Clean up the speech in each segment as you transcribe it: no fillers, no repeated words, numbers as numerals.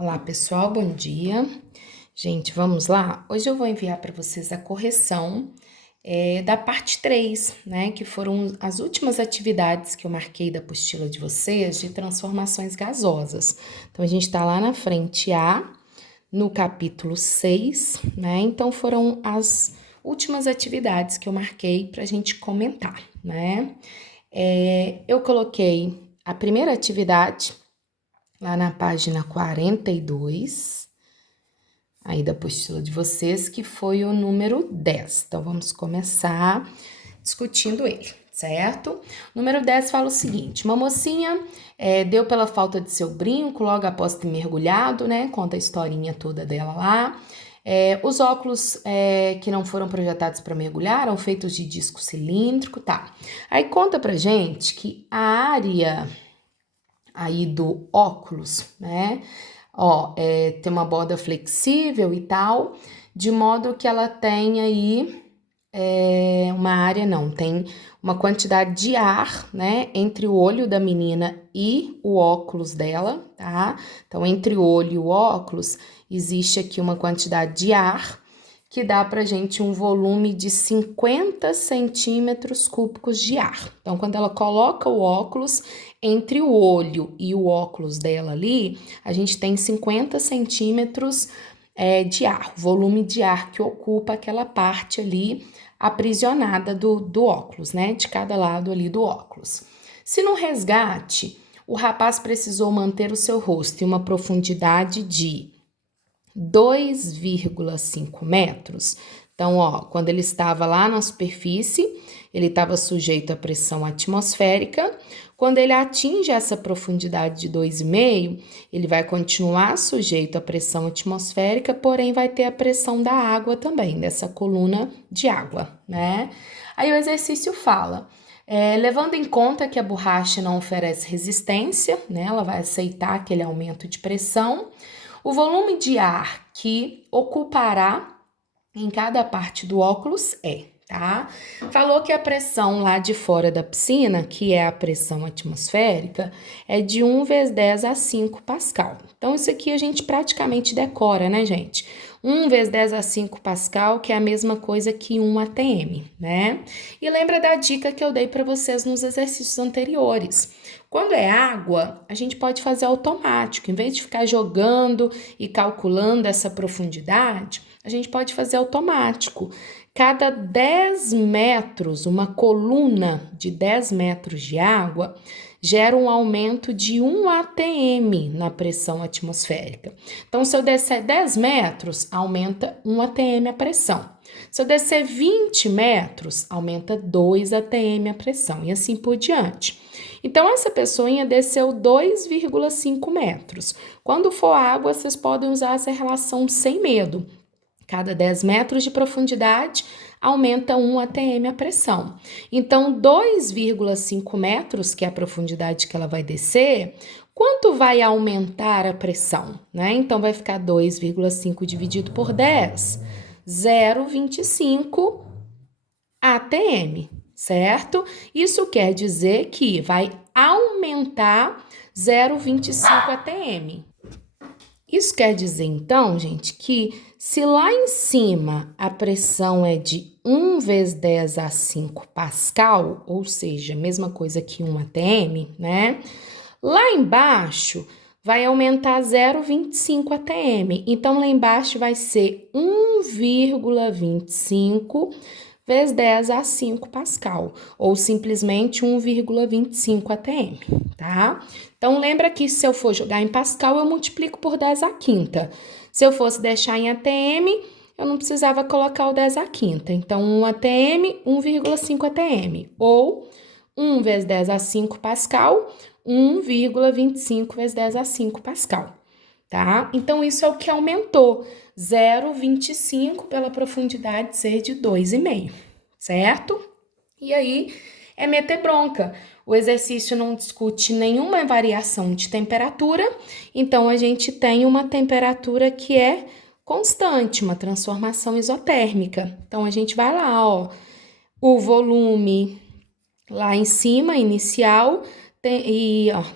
Olá, pessoal, bom dia. Gente, vamos lá? Hoje eu vou enviar para vocês a correção da parte 3, né? Que foram as últimas atividades que eu marquei da apostila de vocês de transformações gasosas. Então, a gente está lá na frente A, no capítulo 6, né? Então, foram as últimas atividades que eu marquei para a gente comentar, né? Eu coloquei a primeira atividade lá na página 42, aí da apostila de vocês, que foi o número 10. Então, vamos começar discutindo ele, certo? Número 10 fala o seguinte: uma mocinha deu pela falta de seu brinco logo após ter mergulhado, né? Conta a historinha toda dela lá. Os óculos que não foram projetados para mergulhar eram feitos de disco cilíndrico, tá? Aí conta pra gente que a área aí do óculos, né? Tem uma borda flexível e tal, de modo que ela tem aí uma área, não, tem uma quantidade de ar, né, entre o olho da menina e o óculos dela, tá? Então, entre o olho e o óculos, existe aqui uma quantidade de ar que dá pra gente um volume de 50 centímetros cúbicos de ar. Então, quando ela coloca o óculos, entre o olho e o óculos dela ali, a gente tem 50 centímetros de ar, volume de ar que ocupa aquela parte ali aprisionada do óculos, né? De cada lado ali do óculos. Se no resgate, o rapaz precisou manter o seu rosto em uma profundidade de 2,5 metros. Então, quando ele estava lá na superfície, ele estava sujeito à pressão atmosférica. Quando ele atinge essa profundidade de 2,5, ele vai continuar sujeito à pressão atmosférica, porém vai ter a pressão da água também, dessa coluna de água, né? Aí o exercício fala: levando em conta que a borracha não oferece resistência, né? Ela vai aceitar aquele aumento de pressão. O volume de ar que ocupará em cada parte do óculos tá? Falou que a pressão lá de fora da piscina, que é a pressão atmosférica, é de 1 vezes 10 a 5 Pascal. Então, isso aqui a gente praticamente decora, né, gente? 1 vezes 10 a 5 Pascal, que é a mesma coisa que 1 atm, né? E lembra da dica que eu dei para vocês nos exercícios anteriores. Quando é água, a gente pode fazer automático. Em vez de ficar jogando e calculando essa profundidade, a gente pode fazer automático. Cada 10 metros, uma coluna de 10 metros de água gera um aumento de 1 atm na pressão atmosférica. Então, se eu descer 10 metros, aumenta 1 atm a pressão. Se eu descer 20 metros, aumenta 2 atm a pressão e assim por diante. Então, essa pessoinha desceu 2,5 metros. Quando for água, vocês podem usar essa relação sem medo. Cada 10 metros de profundidade, aumenta 1 atm a pressão. Então, 2,5 metros, que é a profundidade que ela vai descer, quanto vai aumentar a pressão? Né? Então, vai ficar 2,5 dividido por 10, 0,25 atm, certo? Isso quer dizer que vai aumentar 0,25 atm. Isso quer dizer, então, gente, que se lá em cima a pressão é de 1 vezes 10 a 5 Pascal, ou seja, mesma coisa que 1 atm, né? Lá embaixo vai aumentar 0,25 atm. Então, lá embaixo vai ser 1,25 vezes 10 a 5 Pascal, ou simplesmente 1,25 atm, tá? Então, lembra que se eu for jogar em Pascal, eu multiplico por 10 à quinta. Se eu fosse deixar em atm, eu não precisava colocar o 10 à quinta. Então, 1 atm, 1,5 atm, ou 1 vezes 10 a 5 Pascal, 1,25 vezes 10 a 5 Pascal, tá? Então, isso é o que aumentou, 0,25 pela profundidade ser de 2,5, certo? E aí, é meter bronca. O exercício não discute nenhuma variação de temperatura, então a gente tem uma temperatura que é constante, uma transformação isotérmica. Então, a gente vai lá, o volume lá em cima, inicial,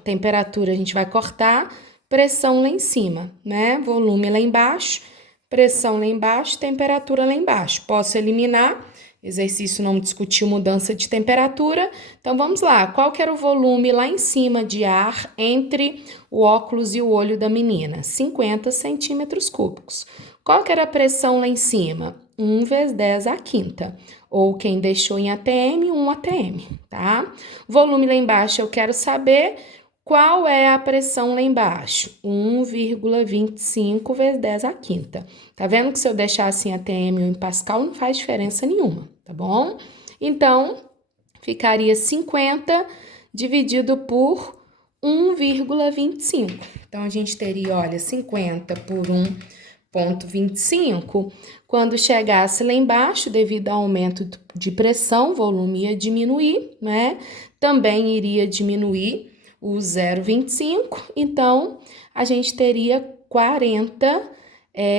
temperatura a gente vai cortar pressão lá em cima, né? Volume lá embaixo, pressão lá embaixo, temperatura lá embaixo. Posso eliminar, exercício não discutiu mudança de temperatura, então vamos lá. Qual que era o volume lá em cima de ar entre o óculos e o olho da menina? 50 centímetros cúbicos. Qual que era a pressão lá em cima? 1 vezes 10 à quinta, ou quem deixou em ATM, 1 ATM, tá? Volume lá embaixo eu quero saber qual é a pressão lá embaixo? 1,25 vezes 10 à quinta. Tá vendo que se eu deixar assim ATM ou em Pascal não faz diferença nenhuma, tá bom? Então, ficaria 50 dividido por 1,25. Então, a gente teria, olha, 50 por 1,25. Quando chegasse lá embaixo, devido ao aumento de pressão, o volume ia diminuir, né? Também iria diminuir o 0,25, então a gente teria 40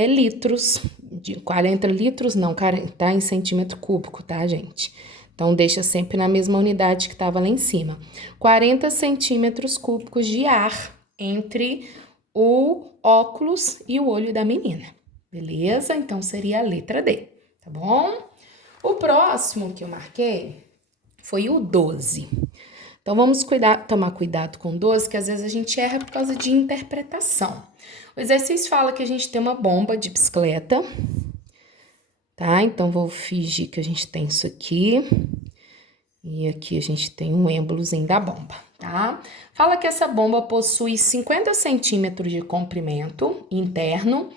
litros, de 40 litros não, tá em centímetro cúbico, tá, gente? Então, deixa sempre na mesma unidade que estava lá em cima. 40 centímetros cúbicos de ar entre o óculos e o olho da menina, beleza? Então, seria a letra D, tá bom? O próximo que eu marquei foi o 12. Então, vamos tomar cuidado com 12, que às vezes a gente erra por causa de interpretação. O exercício fala que a gente tem uma bomba de bicicleta, tá? Então, vou fingir que a gente tem isso aqui. E aqui a gente tem um êmbolozinho da bomba, tá? Fala que essa bomba possui 50 centímetros de comprimento interno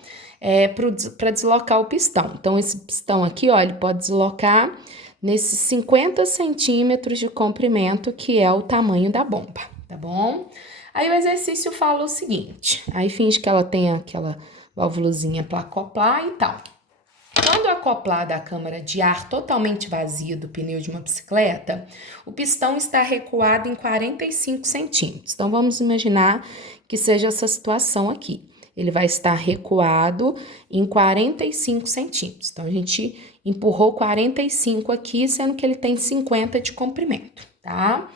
para deslocar o pistão. Então, esse pistão aqui, ó, ele pode deslocar nesses 50 centímetros de comprimento, que é o tamanho da bomba, tá bom? Aí o exercício fala o seguinte, aí finge que ela tem aquela válvulazinha para acoplar e tal. Quando acoplada à câmara de ar totalmente vazia do pneu de uma bicicleta, o pistão está recuado em 45 centímetros. Então, vamos imaginar que seja essa situação aqui. Ele vai estar recuado em 45 centímetros. Então, a gente empurrou 45 aqui, sendo que ele tem 50 de comprimento, tá?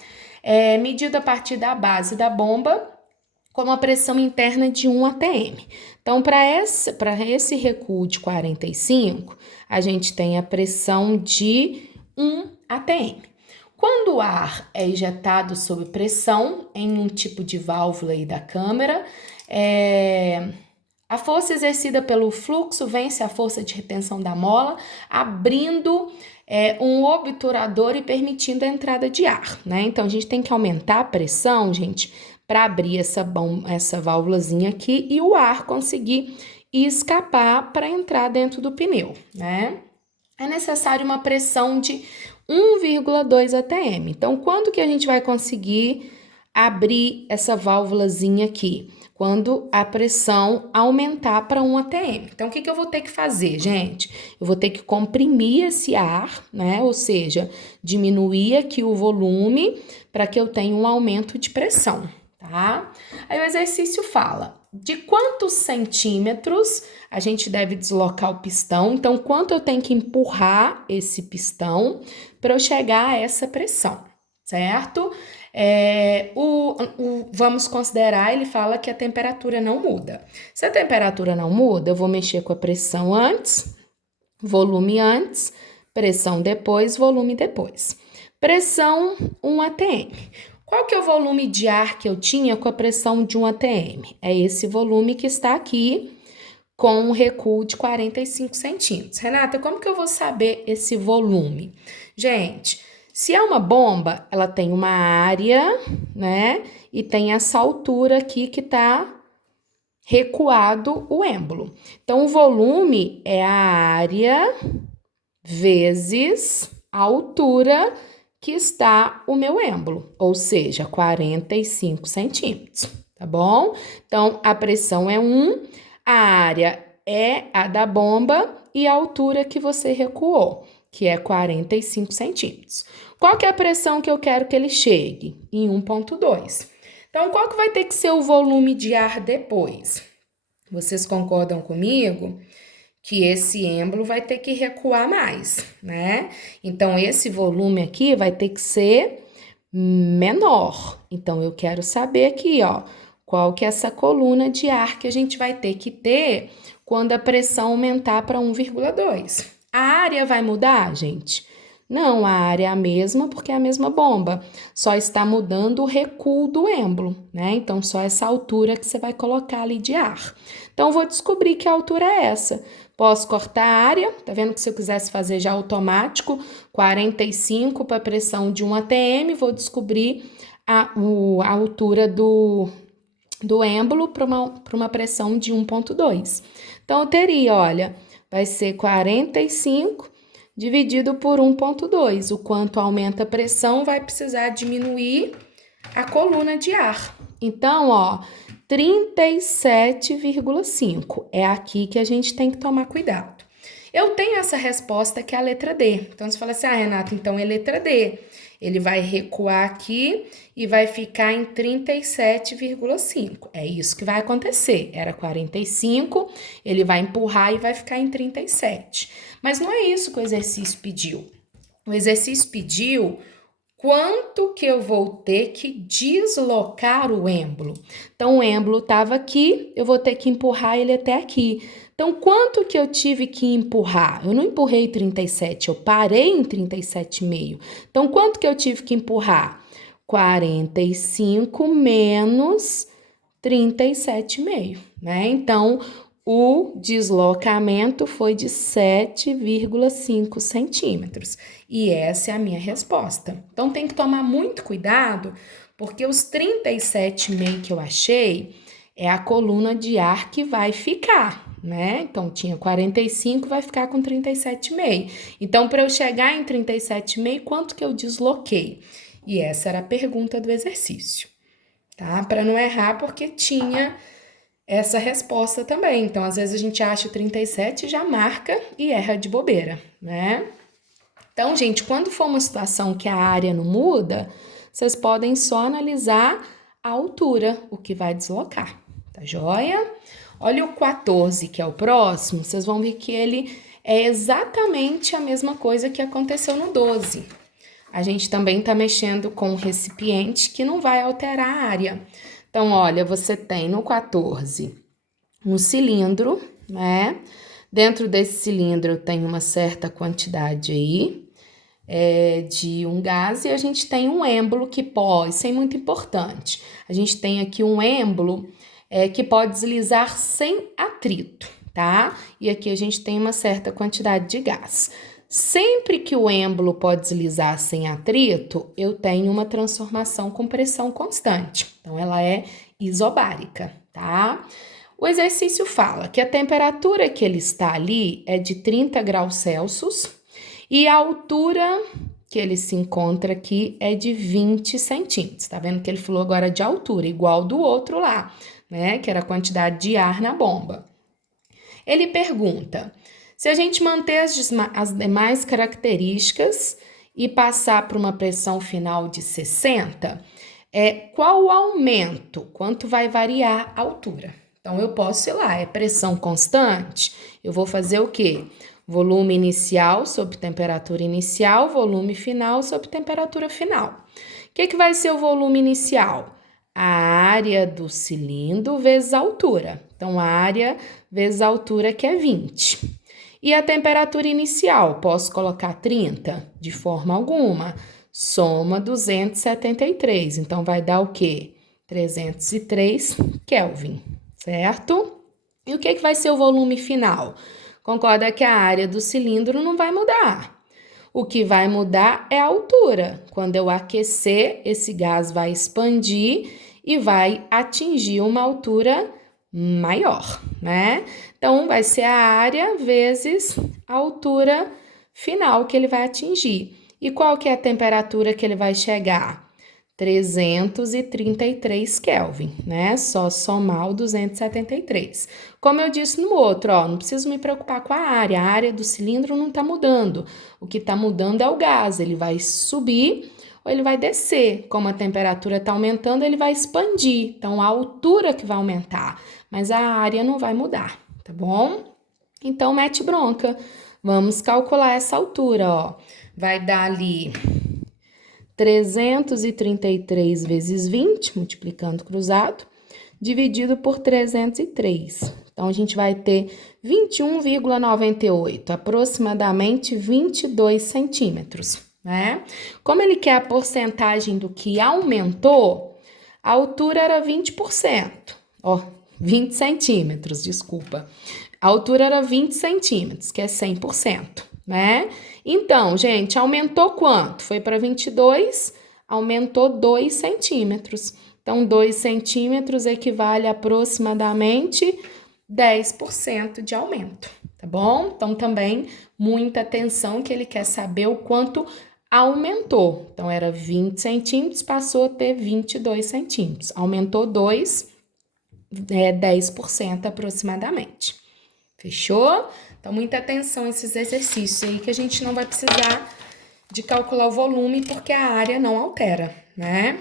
Medido a partir da base da bomba, com uma pressão interna de 1 atm. Então, para esse recuo de 45, a gente tem a pressão de 1 atm. Quando o ar é injetado sob pressão em um tipo de válvula aí da câmara, a força exercida pelo fluxo vence a força de retenção da mola, abrindo um obturador e permitindo a entrada de ar, né? Então, a gente tem que aumentar a pressão, gente, para abrir essa válvulazinha aqui e o ar conseguir escapar para entrar dentro do pneu, né? É necessário uma pressão de 1,2 atm. Então, quando que a gente vai conseguir abrir essa válvulazinha aqui? Quando a pressão aumentar para 1 atm. Então, o que eu vou ter que fazer, gente? Eu vou ter que comprimir esse ar, né? Ou seja, diminuir aqui o volume para que eu tenha um aumento de pressão, tá? Aí o exercício fala de quantos centímetros a gente deve deslocar o pistão. Então, quanto eu tenho que empurrar esse pistão para eu chegar a essa pressão, certo? Vamos considerar, ele fala que a temperatura não muda. Se a temperatura não muda, eu vou mexer com a pressão antes, volume antes, pressão depois, volume depois. Pressão 1 atm. Qual que é o volume de ar que eu tinha com a pressão de 1 atm? É esse volume que está aqui com um recuo de 45 centímetros. Renata, como que eu vou saber esse volume? Gente, se é uma bomba, ela tem uma área, né? E tem essa altura aqui que tá recuado o êmbolo. Então, o volume é a área vezes a altura que está o meu êmbolo, ou seja, 45 centímetros, tá bom? Então, a pressão é 1, a área é a da bomba e a altura que você recuou, que é 45 centímetros. Qual que é a pressão que eu quero que ele chegue? Em 1,2. Então, qual que vai ter que ser o volume de ar depois? Vocês concordam comigo que esse êmbolo vai ter que recuar mais, né? Então, esse volume aqui vai ter que ser menor. Então, eu quero saber aqui, ó, Qual que é essa coluna de ar que a gente vai ter que ter quando a pressão aumentar para 1,2? A área vai mudar, gente? Não, a área é a mesma porque é a mesma bomba, só está mudando o recuo do êmbolo, né? Então, só essa altura que você vai colocar ali de ar. Então, vou descobrir que altura é essa. Posso cortar a área, tá vendo que se eu quisesse fazer já automático, 45 para pressão de 1 atm, vou descobrir a altura do êmbolo para uma pressão de 1,2. Então, eu teria, olha, vai ser 45 dividido por 1,2. O quanto aumenta a pressão, vai precisar diminuir a coluna de ar. Então, ó, 37,5. É aqui que a gente tem que tomar cuidado. Eu tenho essa resposta que é a letra D. Então, você fala assim, Renata, então é letra D. Ele vai recuar aqui e vai ficar em 37,5. É isso que vai acontecer. Era 45, ele vai empurrar e vai ficar em 37. Mas não é isso que o exercício pediu. O exercício pediu quanto que eu vou ter que deslocar o êmbolo. Então, o êmbolo estava aqui, eu vou ter que empurrar ele até aqui. Então, quanto que eu tive que empurrar? Eu não empurrei 37, eu parei em 37,5. Então, quanto que eu tive que empurrar? 45 menos 37,5, né? Então, o deslocamento foi de 7,5 centímetros. E essa é a minha resposta. Então, tem que tomar muito cuidado, porque os 37,5 que eu achei é a coluna de ar que vai ficar, né? Então, tinha 45, vai ficar com 37,5. Então, para eu chegar em 37,5, quanto que eu desloquei? E essa era a pergunta do exercício, tá? Para não errar, porque tinha essa resposta também. Então, às vezes a gente acha 37, já marca e erra de bobeira, né? Então, gente, quando for uma situação que a área não muda, vocês podem só analisar a altura, o que vai deslocar, tá joia? Olha o 14, que é o próximo, vocês vão ver que ele é exatamente a mesma coisa que aconteceu no 12. A gente também está mexendo com um recipiente que não vai alterar a área. Então, olha, você tem no 14 um cilindro, né? Dentro desse cilindro tem uma certa quantidade aí de um gás e a gente tem um êmbolo que pode, isso é muito importante. A gente tem aqui um êmbolo que pode deslizar sem atrito, tá? E aqui a gente tem uma certa quantidade de gás. Sempre que o êmbolo pode deslizar sem atrito, eu tenho uma transformação com pressão constante. Então, ela é isobárica, tá? O exercício fala que a temperatura que ele está ali é de 30 graus Celsius e a altura que ele se encontra aqui é de 20 centímetros. Tá vendo que ele falou agora de altura, igual do outro lá, né? Que era a quantidade de ar na bomba. Ele pergunta, se a gente manter as demais características e passar para uma pressão final de 60, qual o aumento? Quanto vai variar a altura? Então, eu posso ir lá, é pressão constante, eu vou fazer o quê? Volume inicial sobre temperatura inicial, volume final sobre temperatura final. O que vai ser o volume inicial? A área do cilindro vezes a altura. Então, a área vezes a altura, que é 20. E a temperatura inicial, posso colocar 30? De forma alguma. Soma 273. Então, vai dar o quê? 303 Kelvin, certo? E o que vai ser o volume final? Concorda que a área do cilindro não vai mudar. O que vai mudar é a altura. Quando eu aquecer, esse gás vai expandir e vai atingir uma altura maior, né? Então, vai ser a área vezes a altura final que ele vai atingir. E qual que é a temperatura que ele vai chegar? 333 Kelvin, né? Só somar o 273. Como eu disse no outro, ó, não preciso me preocupar com a área do cilindro não tá mudando. O que tá mudando é o gás, ele vai subir ou ele vai descer. Como a temperatura tá aumentando, ele vai expandir. Então, a altura que vai aumentar, mas a área não vai mudar, tá bom? Então, mete bronca. Vamos calcular essa altura, ó. Vai dar ali 333 vezes 20, multiplicando cruzado, dividido por 303. Então, a gente vai ter 21,98, aproximadamente 22 centímetros, né? Como ele quer a porcentagem do que aumentou, a altura era 20%. Ó, 20 centímetros, desculpa. A altura era 20 centímetros, que é 100%, né? Então, gente, aumentou quanto? Foi para 22, aumentou 2 centímetros. Então, 2 centímetros equivale a aproximadamente 10% de aumento, tá bom? Então, também muita atenção que ele quer saber o quanto aumentou. Então, era 20 centímetros, passou a ter 22 centímetros. Aumentou 2, 10% aproximadamente. Fechou? Então, muita atenção a esses exercícios aí que a gente não vai precisar de calcular o volume porque a área não altera, né?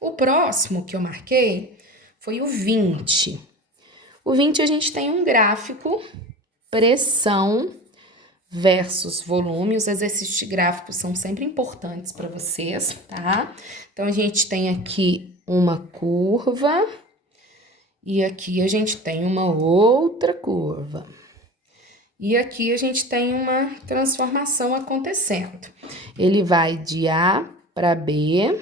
O próximo que eu marquei foi o 20. O 20 a gente tem um gráfico, pressão versus volume. Os exercícios de gráficos são sempre importantes para vocês, tá? Então, a gente tem aqui uma curva e aqui a gente tem uma outra curva. E aqui a gente tem uma transformação acontecendo. Ele vai de A para B,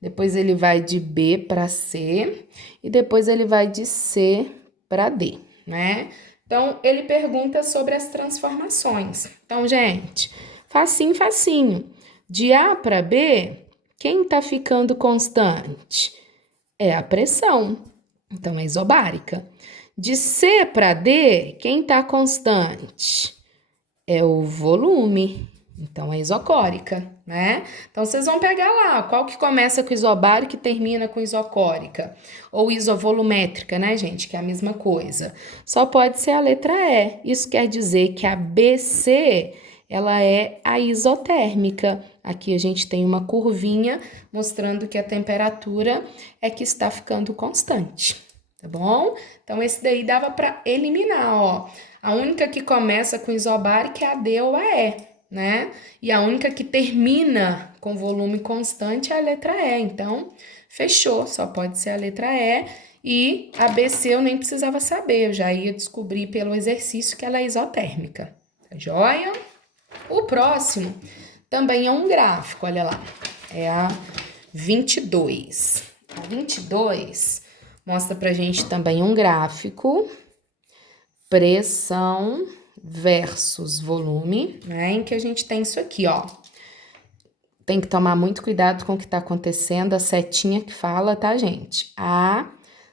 depois ele vai de B para C e depois ele vai de C para D, né? Então, ele pergunta sobre as transformações. Então, gente, facinho, facinho. De A para B, quem tá ficando constante? É a pressão. Então, é isobárica. De C para D, quem tá constante? É o volume. Então, é isocórica, né? Então, vocês vão pegar lá, qual que começa com isobárica e termina com isocórica. Ou isovolumétrica, né, gente? Que é a mesma coisa. Só pode ser a letra E. Isso quer dizer que a BC, ela é a isotérmica. Aqui a gente tem uma curvinha mostrando que a temperatura é que está ficando constante, tá bom? Então, esse daí dava para eliminar, ó. A única que começa com isobárica é a D ou a E, né? E a única que termina com volume constante é a letra E. Então, fechou, só pode ser a letra E. E a BC eu nem precisava saber, eu já ia descobrir pelo exercício que ela é isotérmica. Tá joia? O próximo também é um gráfico, olha lá. É a 22. A 22 mostra pra gente também um gráfico, pressão versus volume, né? Em que a gente tem isso aqui, ó. Tem que tomar muito cuidado com o que tá acontecendo, a setinha que fala, tá, gente? A,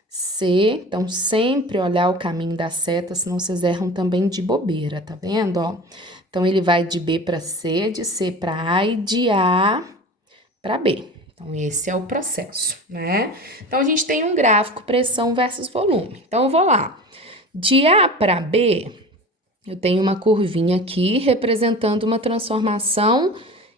C, então sempre olhar o caminho da seta, senão vocês erram também de bobeira, tá vendo, ó? Então, ele vai de B para C, de C para A e de A para B. Então, esse é o processo, né? Então, a gente tem um gráfico pressão versus volume. Então, eu vou lá. De A para B, eu tenho uma curvinha aqui representando uma transformação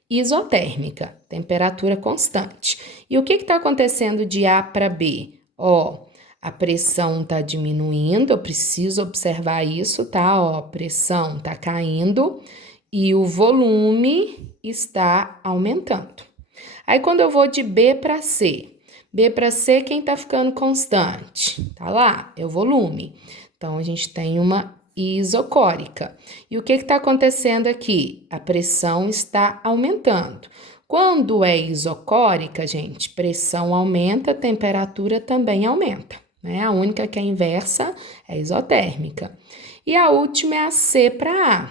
isotérmica, temperatura constante. E o que está acontecendo de A para B? Ó, a pressão está diminuindo, eu preciso observar isso, tá? Ó, a pressão está caindo e o volume está aumentando. Aí, quando eu vou de B para C, quem está ficando constante? Tá lá, é o volume. Então, a gente tem uma isocórica. E o que está acontecendo aqui? A pressão está aumentando. Quando é isocórica, gente, pressão aumenta, temperatura também aumenta, né? A única que é inversa é isotérmica. E a última é a C para A.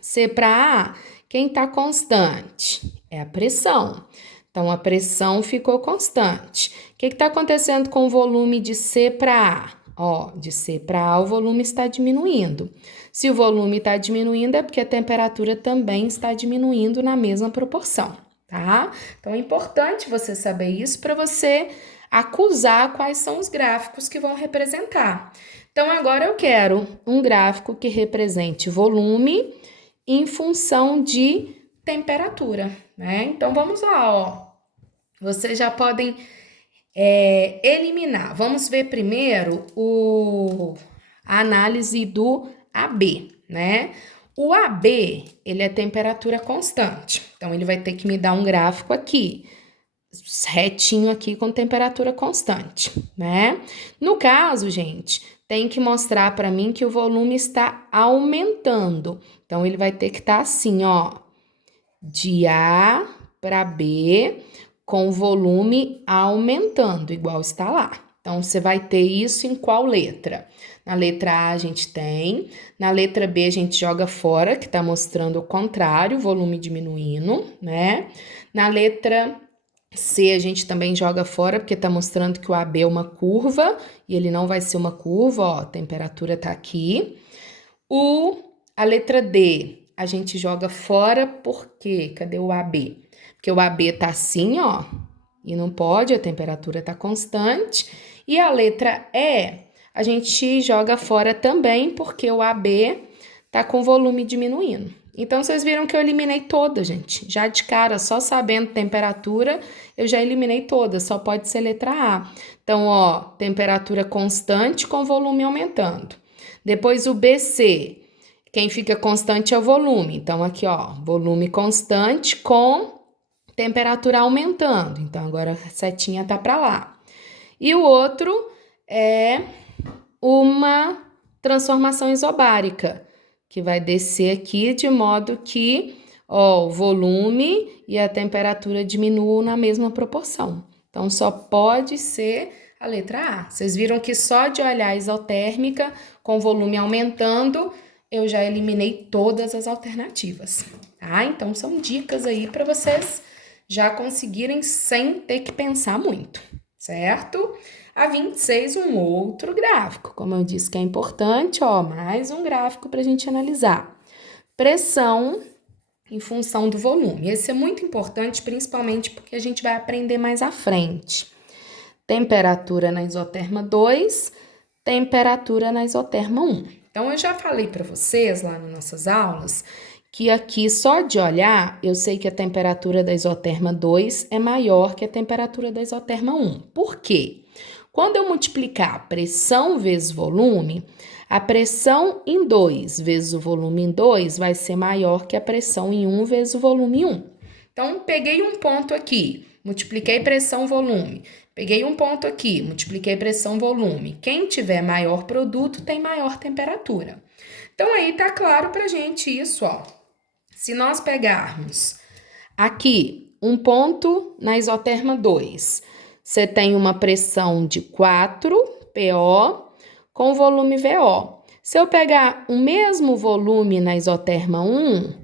C para A, quem está constante? É a pressão. Então, a pressão ficou constante. O que está acontecendo com o volume de C para A? Ó, de C para A, o volume está diminuindo. Se o volume está diminuindo, é porque a temperatura também está diminuindo na mesma proporção, tá? Então, é importante você saber isso para você acusar quais são os gráficos que vão representar. Então, agora eu quero um gráfico que represente volume em função de temperatura, né? Então, vamos lá, ó. Vocês já podem eliminar. Vamos ver primeiro a análise do AB, né? O AB, ele é temperatura constante. Então, ele vai ter que me dar um gráfico aqui. retinho aqui com temperatura constante, né? No caso, gente, tem que mostrar para mim que o volume está aumentando. Então, ele vai ter que estar assim, ó, de A para B, com o volume aumentando, igual está lá. Então, você vai ter isso em qual letra? Na letra A a gente tem, na letra B a gente joga fora, que está mostrando o contrário, o volume diminuindo, né? Na letra C a gente também joga fora, porque está mostrando que o AB é uma curva, e ele não vai ser uma curva, ó, a temperatura está aqui. A letra D a gente joga fora, por quê? Cadê o AB? Porque o AB tá assim, ó, e não pode, a temperatura tá constante. E a letra E a gente joga fora também, porque o AB tá com volume diminuindo. Então, vocês viram que eu eliminei toda, gente. Já de cara, só sabendo temperatura, eu já eliminei toda, só pode ser letra A. Então, ó, temperatura constante com volume aumentando. Depois o BC, quem fica constante é o volume. Então, aqui, ó, volume constante com temperatura aumentando. Então, agora a setinha tá para lá. E o outro é uma transformação isobárica, que vai descer aqui de modo que, ó, o volume e a temperatura diminuam na mesma proporção. Então, só pode ser a letra A. Vocês viram que só de olhar a isotérmica, com o volume aumentando, eu já eliminei todas as alternativas, tá? Então, são dicas aí para vocês já conseguirem sem ter que pensar muito, certo? A 26, um outro gráfico. Como eu disse que é importante, ó, mais um gráfico para a gente analisar. Pressão em função do volume. Esse é muito importante, principalmente porque a gente vai aprender mais à frente. Temperatura na isoterma 2, temperatura na isoterma 1. Então, eu já falei para vocês lá nas nossas aulas que aqui, só de olhar, eu sei que a temperatura da isoterma 2 é maior que a temperatura da isoterma 1. Por quê? Quando eu multiplicar pressão vezes volume, a pressão em 2 vezes o volume em 2 vai ser maior que a pressão em 1 vezes o volume em 1. Então, peguei um ponto aqui, multipliquei pressão-volume. Peguei um ponto aqui, multipliquei pressão-volume. Quem tiver maior produto tem maior temperatura. Então, aí tá claro pra gente isso, ó. Se nós pegarmos aqui um ponto na isoterma 2, você tem uma pressão de 4 PO com volume VO. Se eu pegar o mesmo volume na isoterma 1,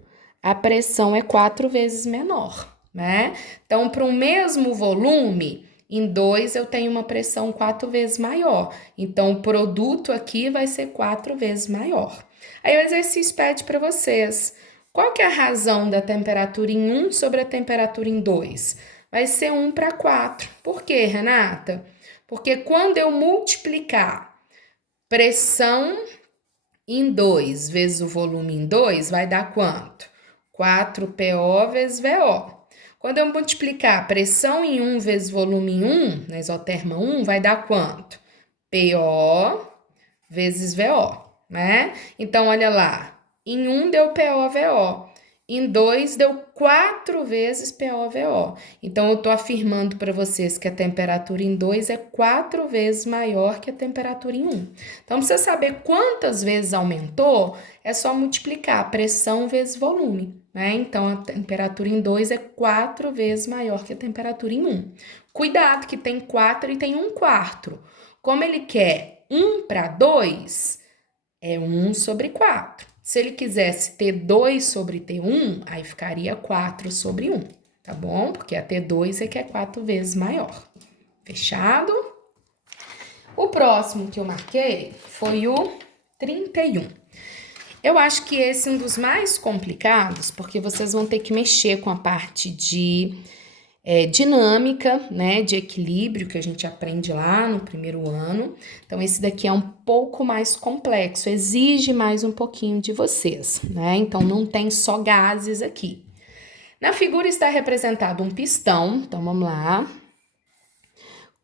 a pressão é 4 vezes menor, né? Então, para o mesmo volume, em 2 eu tenho uma pressão 4 vezes maior. Então, o produto aqui vai ser 4 vezes maior. Aí o exercício pede para vocês: qual que é a razão da temperatura em 1 sobre a temperatura em 2? Vai ser 1 para 4. Por quê, Renata? Porque quando eu multiplicar pressão em 2 vezes o volume em 2, vai dar quanto? 4 PO vezes VO. Quando eu multiplicar pressão em 1 vezes volume em 1, na isoterma 1, vai dar quanto? PO vezes VO, né? Então, olha lá, em 1 deu PO-VO, em 2 deu 4 vezes PO-VO. Então, eu tô afirmando para vocês que a temperatura em 2 é 4 vezes maior que a temperatura em 1. Então, para você saber quantas vezes aumentou, é só multiplicar pressão vezes volume, né? Então, a temperatura em 2 é 4 vezes maior que a temperatura em 1. Cuidado que tem 4 e tem 1 quarto. Como ele quer 1 para 2, é 1 sobre 4. Se ele quisesse ter 2 sobre T1, aí ficaria 4 sobre 1, tá bom? Porque a T2 é que é 4 vezes maior. Fechado? O próximo que eu marquei foi o 31. Eu acho que esse é um dos mais complicados, porque vocês vão ter que mexer com a parte de dinâmica, né, de equilíbrio que a gente aprende lá no primeiro ano. Então, esse daqui é um pouco mais complexo, exige mais um pouquinho de vocês, né? Então, não tem só gases aqui. Na figura está representado um pistão, então vamos lá.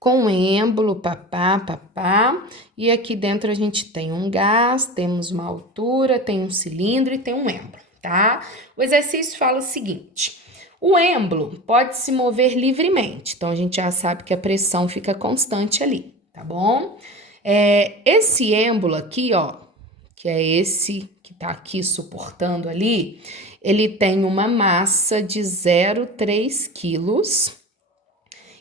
Com êmbolo, papá, e aqui dentro a gente tem um gás, temos uma altura, tem um cilindro e tem um êmbolo, tá? O exercício fala o seguinte: O êmbolo pode se mover livremente, então a gente já sabe que a pressão fica constante ali, tá bom? Esse êmbolo aqui, ó, que é esse que tá aqui suportando ali, ele tem uma massa de 0,3 quilos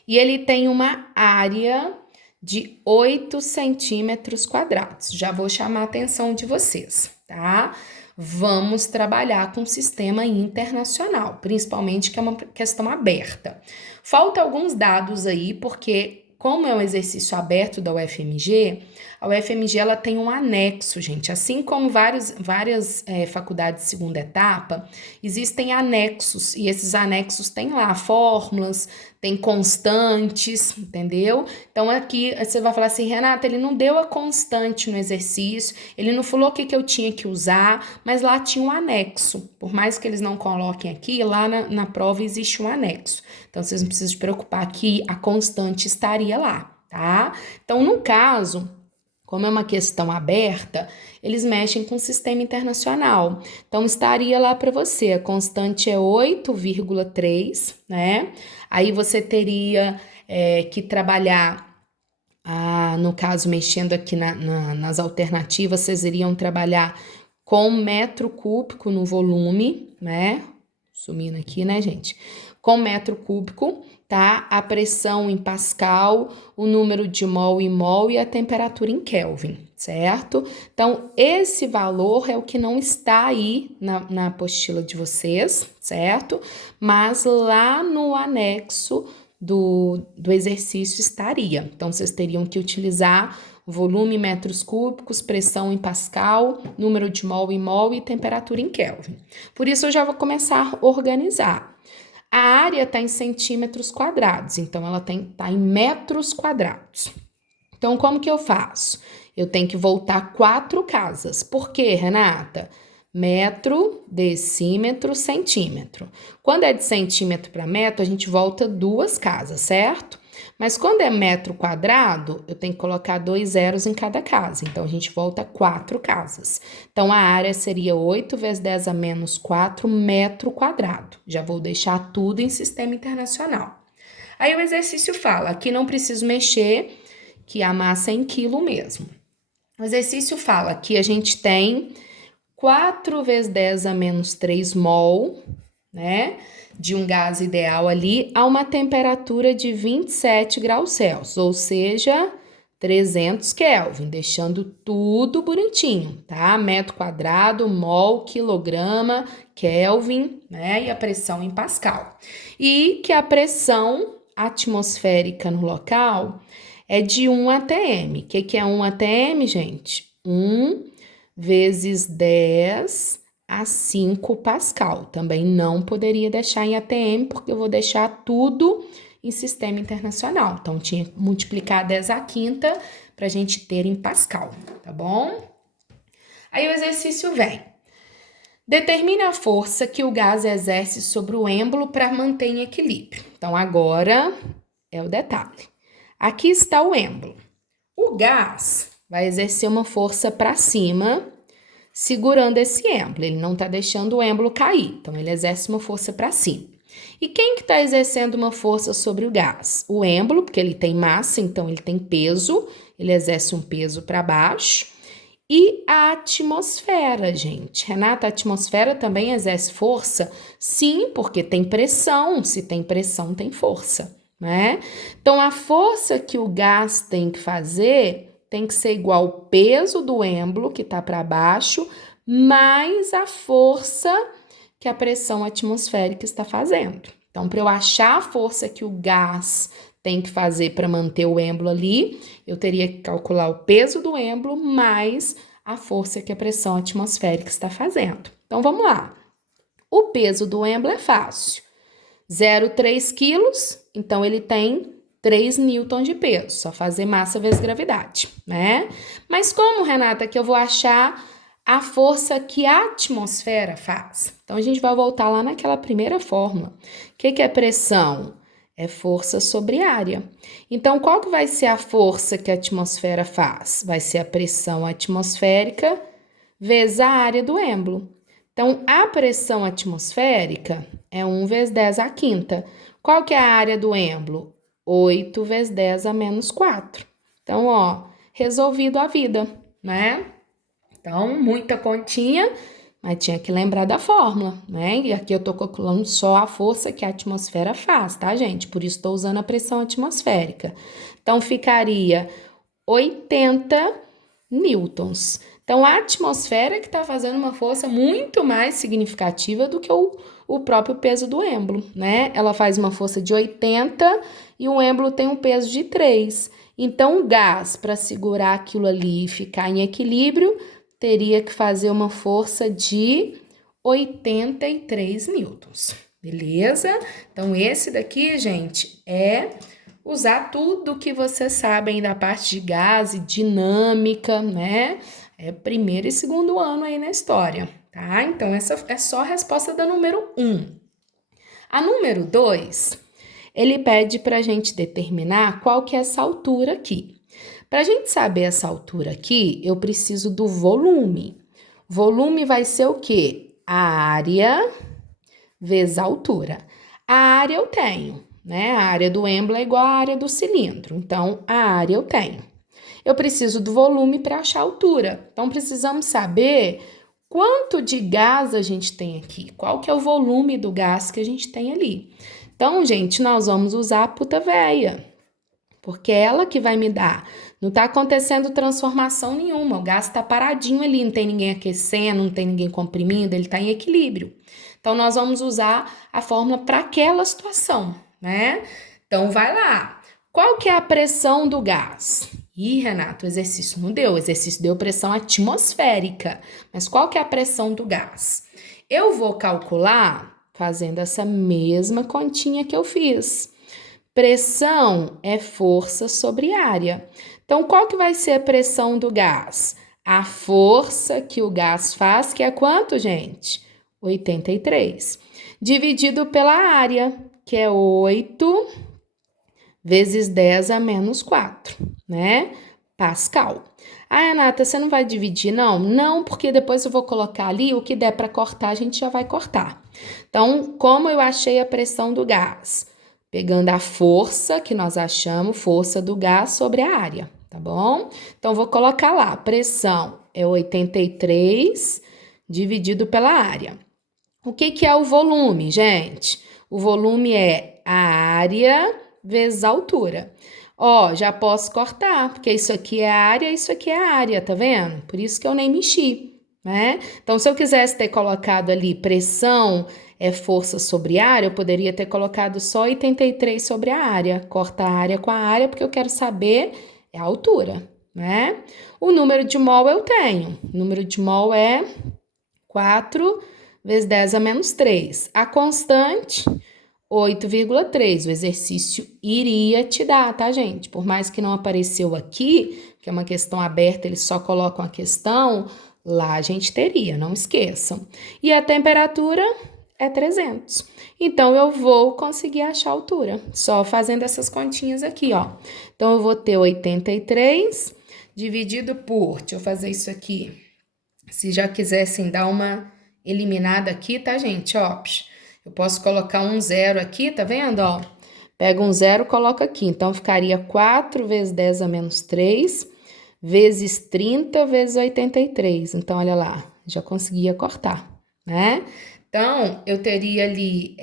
e ele tem uma área de 8 centímetros quadrados. Já vou chamar a atenção de vocês, tá? Vamos trabalhar com o sistema internacional, principalmente que é uma questão aberta. Falta alguns dados aí, porque como é um exercício aberto da UFMG, a UFMG ela tem um anexo, gente. Assim como várias faculdades de segunda etapa, existem anexos, e esses anexos têm lá fórmulas, tem constantes, entendeu? Então aqui você vai falar assim, Renata, ele não deu a constante no exercício, ele não falou o que eu tinha que usar, mas lá tinha um anexo. Por mais que eles não coloquem aqui, lá na prova existe um anexo. Então vocês não precisam se preocupar que a constante estaria lá, tá? Então no caso, como é uma questão aberta, eles mexem com o sistema internacional. Então, estaria lá para você, a constante é 8,3, né? Aí você teria que trabalhar, no caso, mexendo aqui nas alternativas, vocês iriam trabalhar com metro cúbico no volume, né? Sumindo aqui, né, gente? Com metro cúbico, tá? A pressão em Pascal, o número de mol em mol e a temperatura em Kelvin, certo? Então, esse valor é o que não está aí na apostila de vocês, certo? Mas lá no anexo do exercício estaria. Então, vocês teriam que utilizar volume em metros cúbicos, pressão em Pascal, número de mol em mol e temperatura em Kelvin. Por isso, eu já vou começar a organizar. A área está em centímetros quadrados, então ela tá em metros quadrados. Então, como que eu faço? Eu tenho que voltar 4 casas. Por quê, Renata? Metro, decímetro, centímetro. Quando é de centímetro para metro, a gente volta 2 casas, certo? Mas quando é metro quadrado, eu tenho que colocar 2 zeros em cada casa. Então, a gente volta 4 casas. Então, a área seria 8 vezes 10 a menos 4 metro quadrado. Já vou deixar tudo em sistema internacional. Aí, o exercício fala, aqui não preciso mexer, que a massa é em quilo mesmo. O exercício fala que a gente tem 4 vezes 10 a menos 3 mol, né, de um gás ideal ali, a uma temperatura de 27 graus Celsius, ou seja, 300 Kelvin, deixando tudo bonitinho, tá? Metro quadrado, mol, quilograma, Kelvin, né, e a pressão em Pascal. E que a pressão atmosférica no local é de 1 atm. O que é 1 atm, gente? 1 vezes 10 a 5 Pascal. Também não poderia deixar em atm, porque eu vou deixar tudo em sistema internacional. Então, tinha que multiplicar 10 à quinta para a gente ter em Pascal, tá bom? Aí o exercício vem. Determine a força que o gás exerce sobre o êmbolo para manter em equilíbrio. Então, agora é o detalhe. Aqui está o êmbolo. O gás vai exercer uma força para cima, segurando esse êmbolo. Ele não está deixando o êmbolo cair, então ele exerce uma força para cima. E quem que está exercendo uma força sobre o gás? O êmbolo, porque ele tem massa, então ele tem peso, ele exerce um peso para baixo. E a atmosfera, gente. Renata, a atmosfera também exerce força? Sim, porque tem pressão. Se tem pressão, tem força, né? Então, a força que o gás tem que fazer tem que ser igual ao peso do êmbolo, que está para baixo, mais a força que a pressão atmosférica está fazendo. Então, para eu achar a força que o gás tem que fazer para manter o êmbolo ali, eu teria que calcular o peso do êmbolo mais a força que a pressão atmosférica está fazendo. Então, vamos lá. O peso do êmbolo é fácil. 0,3 quilos, então ele tem 3 newtons de peso. Só fazer massa vezes gravidade, né? Mas como, Renata, que eu vou achar a força que a atmosfera faz? Então, a gente vai voltar lá naquela primeira fórmula. O que é pressão? É força sobre área. Então, qual que vai ser a força que a atmosfera faz? Vai ser a pressão atmosférica vezes a área do êmbolo. Então, a pressão atmosférica é 1 vezes 10 à quinta. Qual que é a área do êmbolo? 8 vezes 10 a menos 4. Então, ó, resolvido a vida, né? Então, muita continha, mas tinha que lembrar da fórmula, né? E aqui eu tô calculando só a força que a atmosfera faz, tá, gente? Por isso estou usando a pressão atmosférica. Então, ficaria 80 newtons. Então, a atmosfera que está fazendo uma força muito mais significativa do que o próprio peso do êmbolo, né? Ela faz uma força de 80 e o êmbolo tem um peso de 3. Então, o gás, para segurar aquilo ali e ficar em equilíbrio, teria que fazer uma força de 83 newtons. Beleza? Então, esse daqui, gente, é usar tudo que vocês sabem da parte de gás e dinâmica, né? É primeiro e segundo ano aí na história, tá? Então, essa é só a resposta da número 1. A número 2, ele pede para a gente determinar qual que é essa altura aqui. Para a gente saber essa altura aqui, eu preciso do volume. Volume vai ser o quê? A área vezes a altura. A área eu tenho, né? A área do êmbolo é igual à área do cilindro. Então, a área eu tenho. Eu preciso do volume para achar a altura. Então, precisamos saber quanto de gás a gente tem aqui. Qual que é o volume do gás que a gente tem ali. Então, gente, nós vamos usar a puta véia, porque é ela que vai me dar. Não está acontecendo transformação nenhuma, o gás está paradinho ali, não tem ninguém aquecendo, não tem ninguém comprimindo, ele está em equilíbrio. Então, nós vamos usar a fórmula para aquela situação, né? Então, vai lá. Qual que é a pressão do gás? Ih, Renato, o exercício não deu, o exercício deu pressão atmosférica. Mas qual que é a pressão do gás? Eu vou calcular fazendo essa mesma continha que eu fiz. Pressão é força sobre área. Então, qual que vai ser a pressão do gás? A força que o gás faz, que é quanto, gente? 83. Dividido pela área, que é 8 vezes 10 a menos 4, né? Pascal. Ah, Renata, você não vai dividir, não? Não, porque depois eu vou colocar ali, o que der para cortar, a gente já vai cortar. Então, como eu achei a pressão do gás? Pegando a força que nós achamos, força do gás sobre a área, tá bom? Então, vou colocar lá, pressão é 83 dividido pela área. O que é o volume, gente? O volume é a área vezes a altura. Ó, já posso cortar, porque isso aqui é a área, isso aqui é a área, tá vendo? Por isso que eu nem mexi, né? Então, se eu quisesse ter colocado ali pressão é força sobre área, eu poderia ter colocado só 83 sobre a área. Corta a área com a área, porque eu quero saber a altura, né? O número de mol eu tenho. O número de mol é 4 vezes 10 a menos 3. A constante, 8,3. O exercício iria te dar, tá, gente? Por mais que não apareceu aqui, que é uma questão aberta, eles só colocam a questão, lá a gente teria, não esqueçam. E a temperatura é 300. Então, eu vou conseguir achar a altura, só fazendo essas continhas aqui, ó. Então, eu vou ter 83 dividido por, deixa eu fazer isso aqui. Se já quisessem dar uma eliminada aqui, tá, gente? Ó, eu posso colocar um zero aqui, tá vendo, ó? Pega um zero, coloca aqui. Então, ficaria 4 vezes 10 a menos 3, vezes 30 vezes 83. Então, olha lá, já conseguia cortar, né? Então, eu teria ali,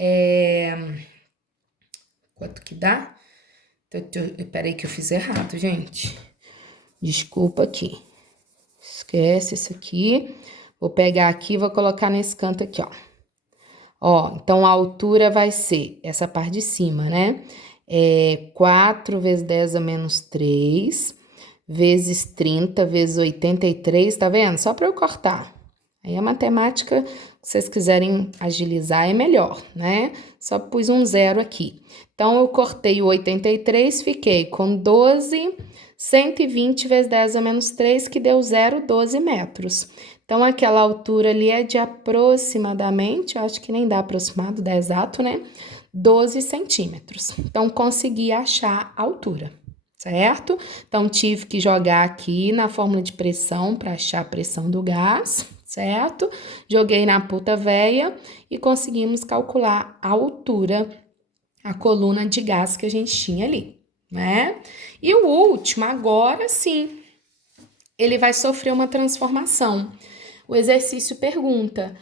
quanto que dá? Peraí que eu fiz errado, gente. Desculpa aqui. Esquece isso aqui. Vou pegar aqui e vou colocar nesse canto aqui, ó. Ó, então a altura vai ser essa parte de cima, né? 4 vezes 10 a menos 3, vezes 30 vezes 83, tá vendo? Só para eu cortar. Aí a matemática, se vocês quiserem agilizar, é melhor, né? Só pus um zero aqui. Então, eu cortei o 83, fiquei com 12, 120 vezes 10 a menos 3, que deu 0,12 metros. Então, aquela altura ali é de aproximadamente, eu acho que nem dá aproximado, dá exato, né? 12 centímetros. Então, consegui achar a altura, certo? Então, tive que jogar aqui na fórmula de pressão para achar a pressão do gás, certo? Joguei na puta véia e conseguimos calcular a altura, a coluna de gás que a gente tinha ali, né? E o último, agora sim, ele vai sofrer uma transformação. O exercício pergunta: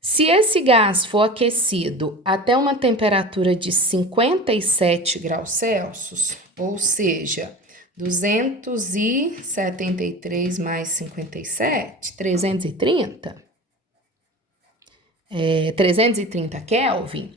se esse gás for aquecido até uma temperatura de 57 graus Celsius, ou seja, 273 mais 57, 330 Kelvin,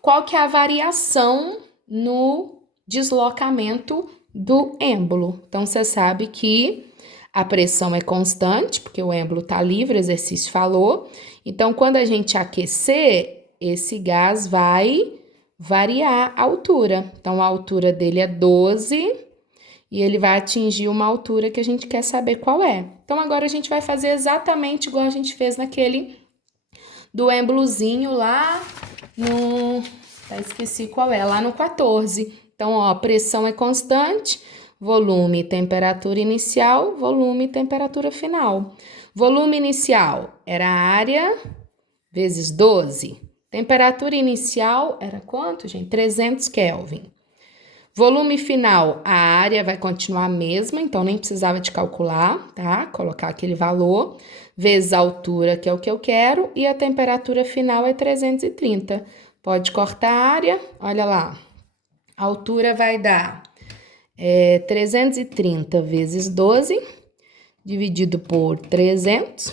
qual que é a variação no deslocamento do êmbolo? Então, você sabe que a pressão é constante, porque o êmbolo está livre, o exercício falou. Então, quando a gente aquecer, esse gás vai variar a altura. Então, a altura dele é 12 e ele vai atingir uma altura que a gente quer saber qual é. Então, agora a gente vai fazer exatamente igual a gente fez naquele do êmbolozinho lá no... esqueci qual é, lá no 14. Então, ó, pressão é constante, volume, temperatura inicial, volume, temperatura final. Volume inicial era a área vezes 12. Temperatura inicial era quanto, gente? 300 Kelvin. Volume final, a área vai continuar a mesma, então nem precisava de calcular, tá? Colocar aquele valor, vezes a altura, que é o que eu quero, e a temperatura final é 330. Pode cortar a área, olha lá. A altura vai dar 330 vezes 12, dividido por 300,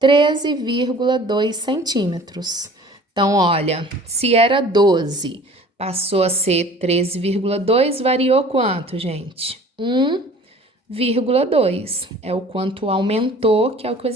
13,2 centímetros. Então, olha, se era 12, passou a ser 13,2, variou quanto, gente? 1,2. É o quanto aumentou, que é o que